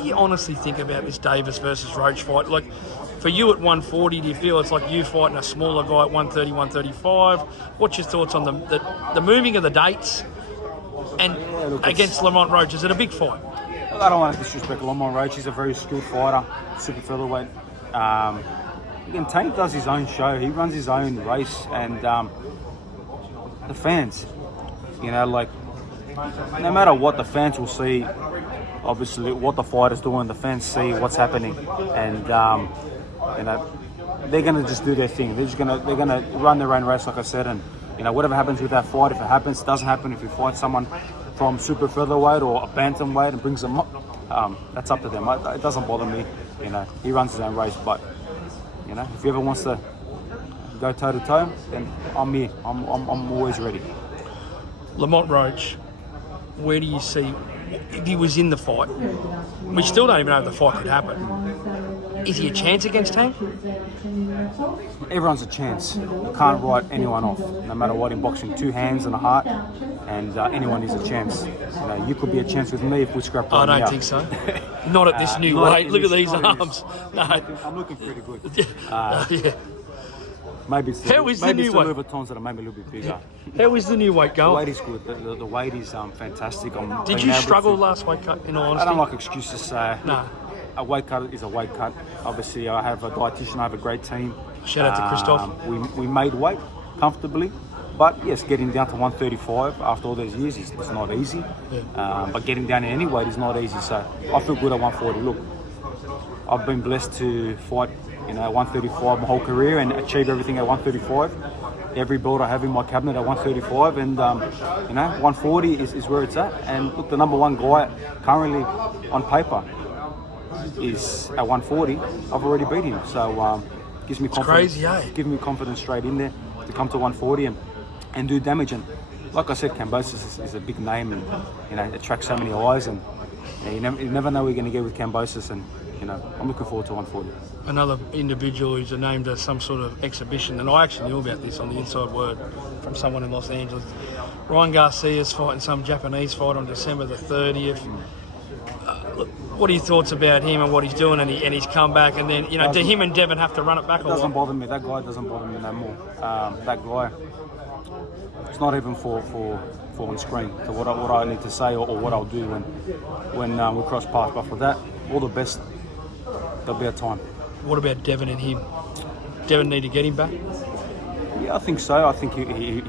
do you honestly think about this Davis versus Roach fight? Like, for you at 140, do you feel it's like you fighting a smaller guy at 130, 135? What's your thoughts on the moving of the dates and against Lamont Roach? Is it a big fight? I don't want to disrespect Lamont Roach. He's a very skilled fighter, super featherweight. Again, Tank does his own show. He runs his own race, and the fans, like, no matter what, the fans will see, obviously, what the fighter's doing. The fans see what's happening, and they're gonna just do their thing. They're gonna run their own race, like I said, and whatever happens with that fight, if it happens, doesn't happen. If you fight someone from super featherweight or a bantamweight and brings them up, that's up to them. It doesn't bother me. He runs his own race, but if he ever wants to go toe to toe, then I'm here. I'm always ready. Lamont Roach, where do you see, if he was in the fight, we still don't even know if the fight could happen, is he a chance against Tank? Everyone's a chance. You can't write anyone off, no matter what. In boxing, 2 hands and a heart, and anyone is a chance. You could be a chance with me if we scrap. I don't think so. Not at this new weight. Look at these arms. No. I'm looking pretty good. Yeah. Maybe it's the new weight? Louis Vuittons that are maybe a little bit bigger. How is the new weight The going? weight is good. The weight is fantastic. Did you struggle last weight cut, in all honesty? I don't like excuses. No. A weight cut is a weight cut. Obviously, I have a dietitian. I have a great team. Shout out to Christoph. We made weight comfortably. But yes, getting down to 135 after all those years is not easy. Yeah. But getting down to any weight is not easy. So I feel good at 140. Look, I've been blessed to fight, 135 my whole career and achieve everything at 135. Every belt I have in my cabinet at 135, and 140 is where it's at. And look, the number one guy currently on paper is at 140. I've already beat him, so gives me confidence. Crazy, eh? Gives me confidence straight in there to come to 140 and do damage. And like I said, Kambosos is a big name, and attracts so many eyes. And you never know what you're going to get with Kambosos. And I'm looking forward to 140. Another individual who's named as some sort of exhibition, and I actually knew about this on the inside word from someone in Los Angeles. Ryan Garcia's fighting some Japanese fight on December the 30th. Look, what are your thoughts about him and what he's doing and his comeback? And then, do him and Devin have to run it back? It doesn't bother me. That guy doesn't bother me no more. That guy, it's not even for on screen. So what I need to say or what I'll do when we cross paths. But for that, all the best. There'll be a time. What about Devin and him? Devin need to get him back? Yeah, I think so. I think he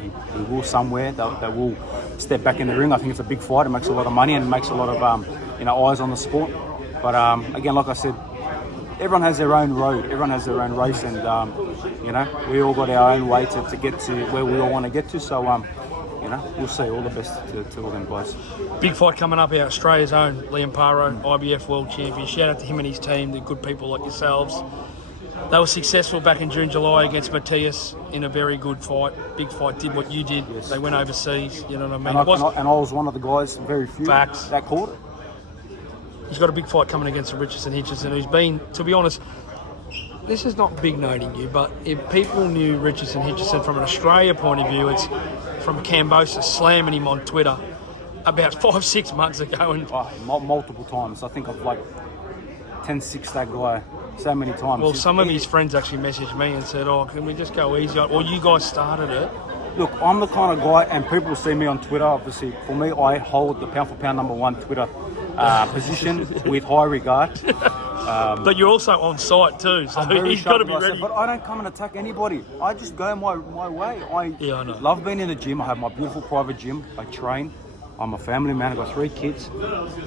will somewhere. They will step back in the ring. I think it's a big fight. It makes a lot of money and makes a lot of eyes on the sport. But again, like I said, everyone has their own road. Everyone has their own race, and we all got our own way to get to where we all want to get to. So we'll see. All the best to all them guys. Big fight coming up, our Australia's own Liam Paro, IBF World Champion. Shout out to him and his team, the good people like yourselves. They were successful back in June, July against Matthias in a very good fight. Big fight, did what you did. Yes. They went overseas, you know what I mean? And I was one of the guys, very few, that caught it. He's got a big fight coming against Richardson Hitchison, who's been, to be honest, this is not big noting you, but if people knew Richardson Hitchison from an Australia point of view, it's from Kambosos slamming him on Twitter about 5-6 months ago. And multiple times. I think I've 10-6 that guy so many times. Well, some of his friends actually messaged me and said, can we just go easy on, or you guys started it? Look, I'm the kind of guy, and people see me on Twitter, obviously. For me, I hold the pound-for-pound #1 Twitter position with high regard. But you're also on site too, so you've got to be ready. But I don't come and attack anybody. I just go my way. I know. Love being in the gym. I have my beautiful private gym. I train. I'm a family man. I've got 3 kids.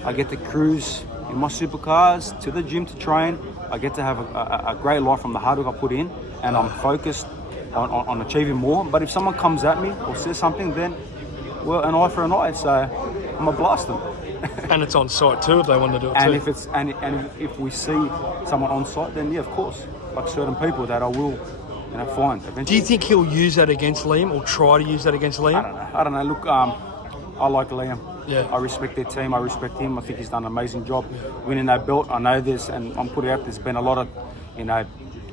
I get to cruise in my supercars to the gym to train. I get to have a great life from the hard work I put in, and I'm focused on achieving more. But if someone comes at me or says something, then, well, an eye for an eye. So I'm going to blast them. And it's on site too if they want to do it and too. If we see someone on site, then yeah, of course, like certain people that I will, find eventually. Do you think he'll use that against Liam or try to use that against Liam? I don't know. Look, I like Liam. Yeah. I respect their team. I respect him. I think he's done an amazing job winning that belt. I know this, and I'm putting out. There's been a lot of,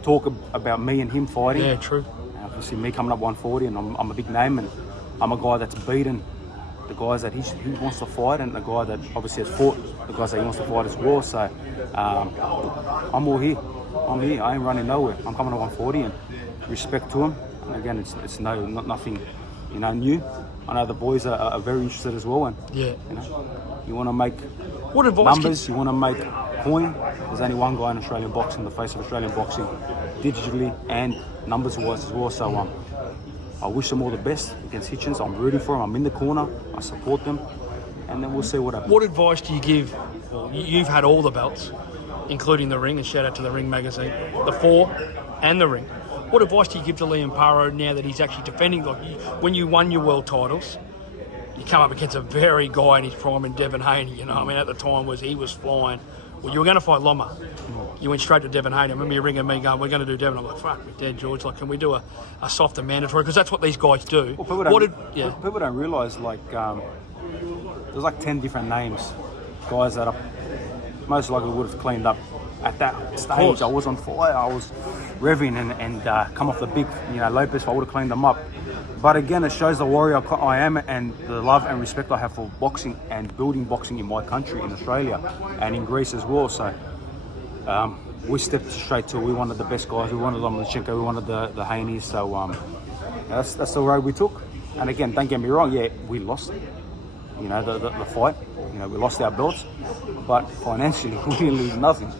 talk about me and him fighting. Yeah, true. Obviously, me coming up 140, and I'm a big name, and I'm a guy that's beaten the guys that he wants to fight, and the guy that obviously has fought the guys that he wants to fight as well. So I'm all here. I'm here. I ain't running nowhere. I'm coming to 140, and respect to him. And again, it's nothing, new. I know the boys are very interested as well, and you want to make numbers, you want to make coin. There's only one guy in Australian boxing, the face of Australian boxing, digitally and numbers-wise as well. So I wish them all the best against Hitchens. I'm rooting for them. I'm in the corner. I support them, and then we'll see what happens. What advice do you give? Well, you've had all the belts, including the Ring, and shout out to the Ring magazine, the 4 and the Ring. What advice do you give to Liam Paro now that he's actually defending? Like, when you won your world titles, you come up against a very guy in his prime in Devin Haney. At the time he was flying. Well, you were going to fight Loma. You went straight to Devin Haney. I remember you ringing me going, we're going to do Devin. I'm like, fuck, we're dead, George. Like, can we do a softer mandatory? Because that's what these guys do. Well, people don't realise, there's 10 different names. Guys that are most likely would have cleaned up. At that stage, I was on fire. I was revving and come off the big, Lopez. I would have cleaned them up. But again, it shows the warrior I am and the love and respect I have for boxing and building boxing in my country, in Australia and in Greece as well. So we stepped straight to it. We wanted the best guys. We wanted Lomachenko. We wanted the Haneys. So that's the road we took. And again, don't get me wrong. Yeah, we lost. The fight. We lost our belts, but financially we didn't lose nothing.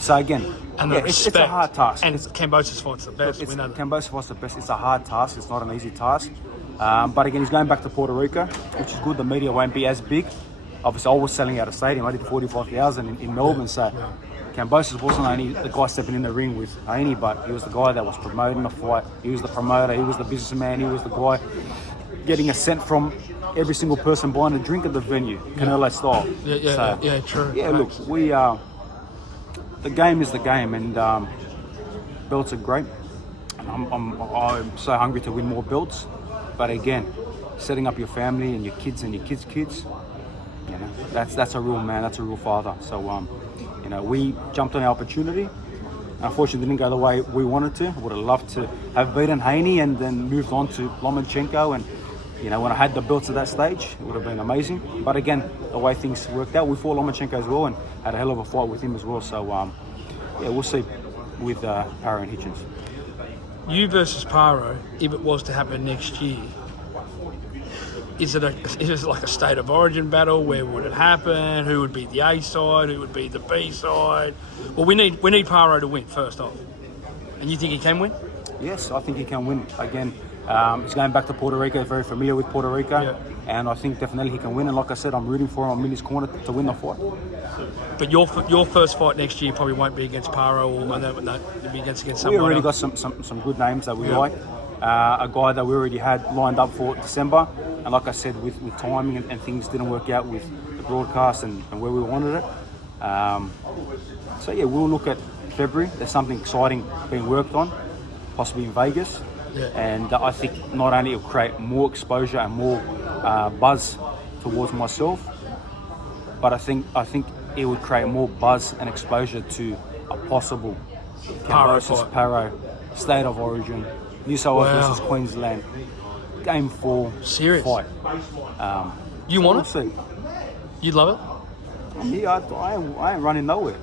So again, it's a hard task. And Kambosos fight's the best. Kambosos fight's the best. It's a hard task. It's not an easy task. But again, he's going back to Puerto Rico, which is good. The media won't be as big. Obviously, I was selling out a stadium. I did 45,000 in Melbourne. So Kambosos wasn't only the guy stepping in the ring with Haney, but he was the guy that was promoting the fight. He was the promoter. He was the businessman. He was the guy getting a cent from every single person buying a drink at the venue, Canelo style. True. Yeah, look, the game is the game, and belts are great. I'm so hungry to win more belts, but again, setting up your family and your kids and your kids' kids, that's a real man, that's a real father. So we jumped on our opportunity. Unfortunately, it didn't go the way we wanted to. Would have loved to have beaten Haney and then moved on to Lomachenko, and when I had the belts at that stage, it would have been amazing. But again, the way things worked out, we fought Lomachenko as well and had a hell of a fight with him as well. So, we'll see with Paro and Hitchens. You versus Paro, if it was to happen next year, is it like a state of origin battle? Where would it happen? Who would be the A side? Who would be the B side? Well, we need Paro to win first off. And you think he can win? Yes, I think he can win. Again, he's going back to Puerto Rico. He's very familiar with Puerto Rico, and I think definitely he can win. And like I said, I'm rooting for him. I'm in his corner to win the fight. But your first fight next year probably won't be against Paro, or it'll be against someone. We already else. got some good names that we like. A guy that we already had lined up for December, and like I said, with timing and things didn't work out with the broadcast and where we wanted it. We'll look at February. There's something exciting being worked on, possibly in Vegas. And I think not only it will create more exposure and more buzz towards myself, but I think it would create more buzz and exposure to a possible Kambosos Paro state of origin, New South Wales versus Queensland, Game 4 serious fight. You want it? You'd love it? Yeah, I ain't running nowhere,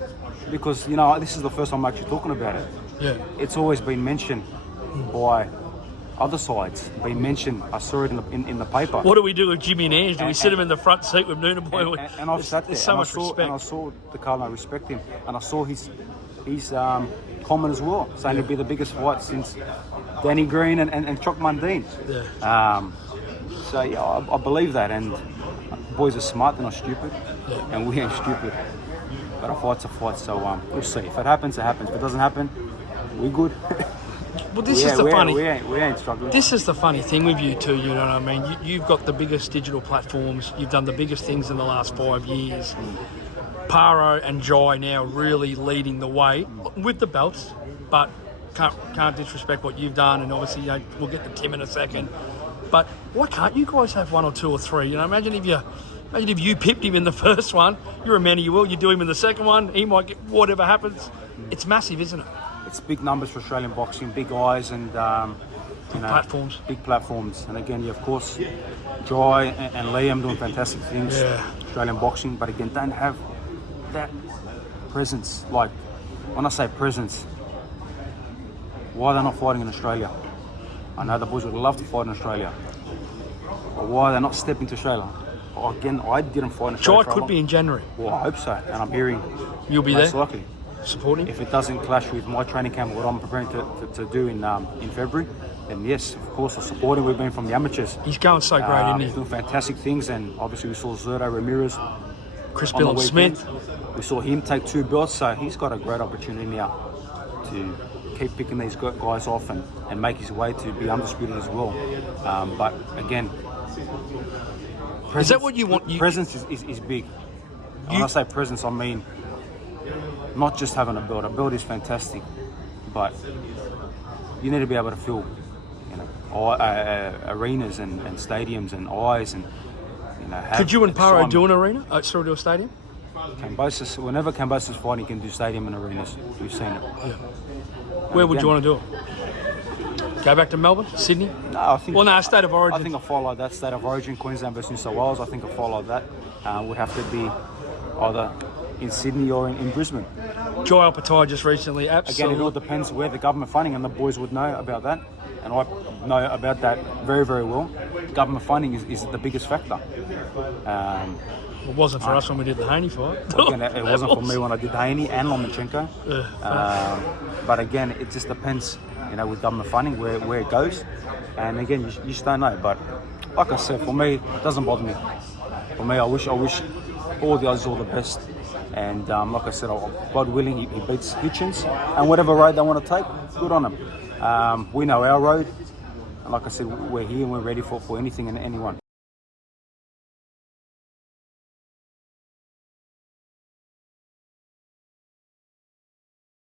because this is the first time I'm actually talking about it. Yeah, it's always been mentioned by other sides. Been mentioned. I saw it in the paper. What do we do with Jimmy and Ange? Do we sit him in the front seat with Nunan boy? And I've sat there. So much respect. And I saw the Carl. I respect him. And I saw his comment as well, saying it'd be the biggest fight since Danny Green and Choc Mundine. I believe that. And boys are smart. They're not stupid. And we ain't stupid. But a fight's a fight. So we'll see. If it happens, it happens. If it doesn't happen, we good. Well, this is the funny. We ain't struggling. This is the funny thing with you two. You know what I mean? You've got the biggest digital platforms. You've done the biggest things in the last 5 years. Paro and Jai now really leading the way with the belts, but can't disrespect what you've done. And obviously, we'll get to Tim in a second. But why can't you guys have 1 or 2 or 3? Imagine if you pipped him in the first one. You're a man of your will. You do him in the second one. He might get whatever happens. It's massive, isn't it? It's big numbers for Australian boxing, big eyes, and Platforms. Big platforms. And again, of course, Joy and Liam doing fantastic things. Yeah. Australian boxing, but again, don't have that presence. Like, when I say presence, why are they not fighting in Australia? I know the boys would love to fight in Australia, but why are they not stepping to Australia? Again, I didn't fight in Australia. Joy could be in January. Well, I hope so, and I'm hearing You'll be most there likely. supporting. If it doesn't clash with my training camp, what I'm preparing to do in February, then yes, of course, I support him. We've been from the amateurs. He's going so great, isn't He's he? doing fantastic things, and obviously we saw Zerto Ramirez, Chris on the Billum weekend. Smith. We saw him take 2 belts, so he's got a great opportunity now to keep picking these guys off and make his way to be undisputed as well. But again, Is that what you want? presence is big. When I say presence, I mean not just having a belt. A belt is fantastic, but you need to be able to fill, arenas and stadiums and eyes and have Could you and Paro excitement. do an arena? Do a stadium? Kambosos, whenever Kambosos fighting, he can do stadium and arenas. We've seen it. Yeah. Where would you want to do it? Go back to Melbourne, Sydney? No, I think. Well, no, State of Origin. I think a fight like that, State of Origin, Queensland versus New South Wales. I think a fight like that would have to be either in Sydney or in Brisbane. Joy Alpatai just recently, Again, absolutely. it all depends where the government funding, and the boys would know about that, and I know about that very, very well. Government funding is the biggest factor. It wasn't for us when we did the Haney fight. Again, it wasn't for me when I did Haney and Lomachenko. But again, it just depends, with government funding where it goes. And again, you just don't know. But like I said, for me, it doesn't bother me. For me, I wish all the others all the best. And like I said, God willing, he beats Hitchens. And whatever road they want to take, good on them. We know our road. And like I said, we're here and we're ready for anything and anyone.